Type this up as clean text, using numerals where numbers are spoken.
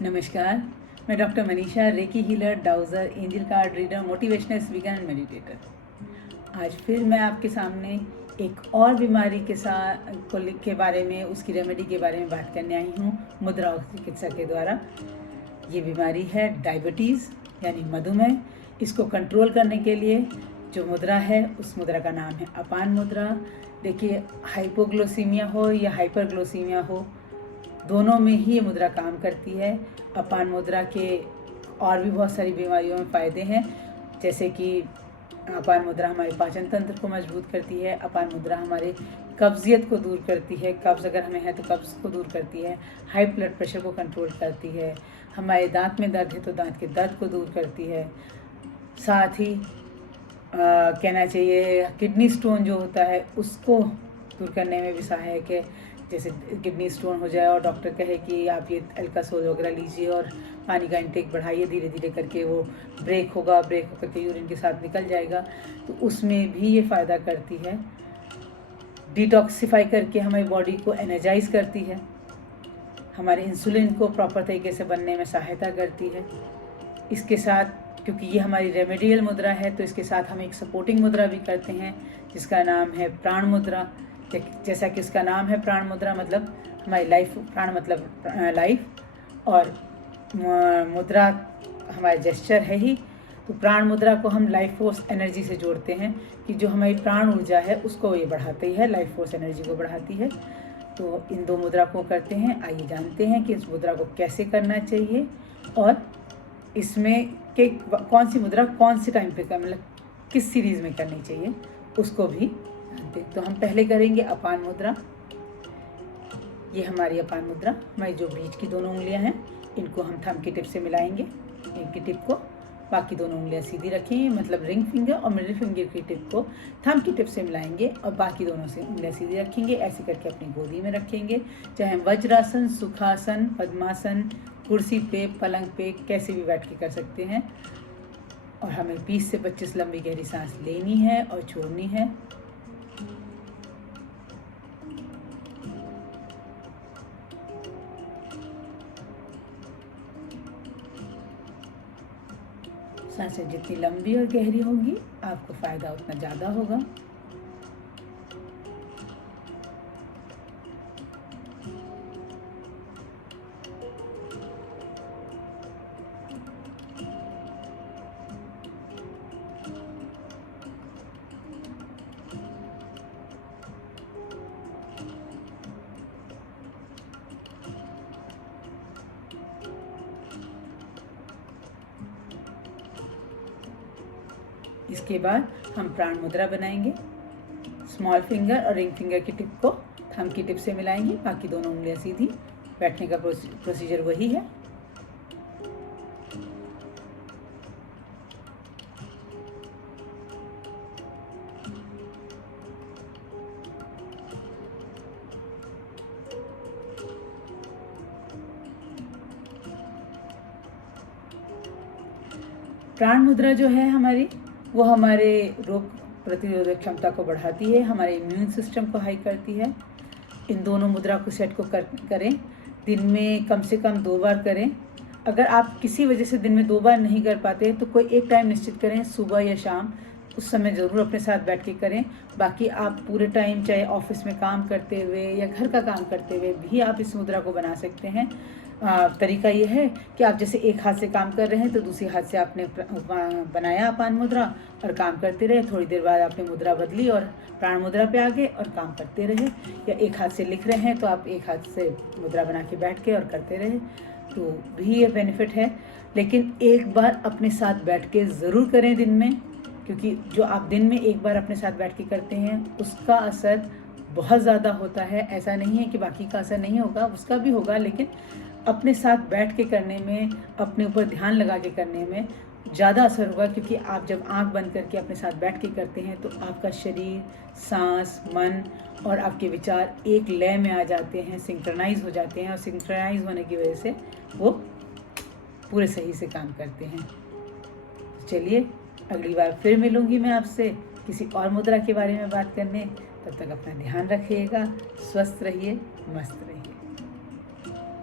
नमस्कार, मैं doctor Manisha, recce healer, dowser, angel card reader, motivational speaker and meditator. आज फिर मैं आपके सामने एक और बीमारी के बारे में, उसकी रेमेडी के बारे में बात करने आई हूँ मुद्रा चिकित्सा के द्वारा। ये बीमारी है डायबिटीज़ यानी मधुमेह। इसको कंट्रोल करने के लिए जो मुद्रा है, उस मुद्रा का नाम है अपान मुद्रा। देखिए, हाइपोग्लोसीमिया हो या हाइपरग्लोसीमिया हो, दोनों में ही ये मुद्रा काम करती है। अपान मुद्रा के और भी बहुत सारी बीमारियों में फ़ायदे हैं, जैसे कि अपान मुद्रा हमारे पाचन तंत्र को मजबूत करती है। अपान मुद्रा हमारे कब्जियत को दूर करती है, कब्ज़ अगर हमें है तो कब्ज़ को दूर करती है। हाई ब्लड प्रेशर को कंट्रोल करती है। हमारे दांत में दर्द है तो दांत के दर्द को दूर करती है। साथ ही कहना चाहिए किडनी स्टोन जो होता है उसको दूर करने में भी सहायक है। जैसे किडनी स्टोन हो जाए और डॉक्टर कहे कि आप ये अल्कासोल वगैरह लीजिए और पानी का इंटेक बढ़ाइए, धीरे धीरे करके वो ब्रेक होकर के यूरिन के साथ निकल जाएगा, तो उसमें भी ये फ़ायदा करती है। डिटॉक्सिफाई करके हमारी बॉडी को एनर्जाइज करती है। हमारे इंसुलिन को प्रॉपर तरीके से बनने में सहायता करती है। इसके साथ, क्योंकि ये हमारी रेमेडियल मुद्रा है, तो इसके साथ हम एक सपोर्टिंग मुद्रा भी करते हैं जिसका नाम है प्राण मुद्रा। जैसा कि इसका नाम है प्राण मुद्रा, मतलब हमारी लाइफ, प्राण मतलब लाइफ, और मुद्रा हमारा जेस्चर है ही। तो प्राण मुद्रा को हम लाइफ फोर्स एनर्जी से जोड़ते हैं कि जो हमारी प्राण ऊर्जा है उसको ये बढ़ाती है, लाइफ फोर्स एनर्जी को बढ़ाती है। तो इन दो मुद्रा को करते हैं। आइए जानते हैं कि इस मुद्रा को कैसे करना चाहिए और इसमें के कौन सी मुद्रा कौन से टाइम पे मतलब किस सीरीज़ में करनी चाहिए, उसको भी जानते हैं। तो हम पहले करेंगे अपान मुद्रा। ये हमारी अपान मुद्रा, हमारी जो बीच की दोनों उंगलियां हैं, इनको हम थंब की टिप से मिलाएंगे। एक की टिप को, बाकी दोनों उंगलियां सीधी रखेंगे, मतलब रिंग फिंगर और मिडिल फिंगर की टिप को थंब की टिप से मिलाएंगे और बाकी दोनों से उंगलियां सीधी रखेंगे। ऐसे करके अपनी गोदी में रखेंगे, चाहे वज्रासन, सुखासन, पद्मासन, कुर्सी पे, पलंग पे, कैसे भी बैठ के कर सकते हैं। और हमें 20 से 25 लंबी गहरी सांस लेनी है और छोड़नी है। सांसें जितनी लंबी और गहरी होंगी, आपको फ़ायदा उतना ज़्यादा होगा। इसके बाद हम प्राण मुद्रा बनाएंगे। स्मॉल फिंगर और रिंग फिंगर की टिप को थंब की टिप से मिलाएंगे, बाकी दोनों उंगलियां सीधी। बैठने का प्रोसीजर वही है। प्राण मुद्रा जो है हमारी, वो हमारे रोग प्रतिरोधक क्षमता को बढ़ाती है, हमारे इम्यून सिस्टम को हाई करती है। इन दोनों मुद्रा को सेट को करें। दिन में कम से कम 2 बार करें। अगर आप किसी वजह से दिन में 2 बार नहीं कर पाते तो कोई एक टाइम निश्चित करें, सुबह या शाम, उस समय ज़रूर अपने साथ बैठ के करें। बाकी आप पूरे टाइम, चाहे ऑफिस में काम करते हुए या घर का काम करते हुए भी आप इस मुद्रा को बना सकते हैं। तरीका ये है कि आप जैसे एक हाथ से काम कर रहे हैं तो दूसरे हाथ से आपने बनाया अपान मुद्रा और काम करते रहे। थोड़ी देर बाद आपने मुद्रा बदली और प्राण मुद्रा पे आ गए और काम करते रहे। या एक हाथ से लिख रहे हैं तो आप एक हाथ से मुद्रा बना के बैठ के और करते रहे, तो भी ये बेनिफिट है। लेकिन एक बार अपने साथ बैठ के ज़रूर करें दिन में, क्योंकि जो आप दिन में एक बार अपने साथ बैठ के करते हैं उसका असर बहुत ज़्यादा होता है। ऐसा नहीं है कि बाकी का असर नहीं होगा, उसका भी होगा, लेकिन अपने साथ बैठ के करने में, अपने ऊपर ध्यान लगा के करने में ज़्यादा असर होगा। क्योंकि आप जब आंख बंद करके अपने साथ बैठ के करते हैं तो आपका शरीर, सांस, मन और आपके विचार एक लय में आ जाते हैं, सिंक्रोनाइज हो जाते हैं, और सिंक्रोनाइज होने की वजह से वो पूरे सही से काम करते हैं। चलिए, अगली बार फिर मिलूँगी मैं आपसे किसी और मुद्रा के बारे में बात करने। तब तक अपना ध्यान रखिएगा, स्वस्थ रहिए, मस्त रहिए।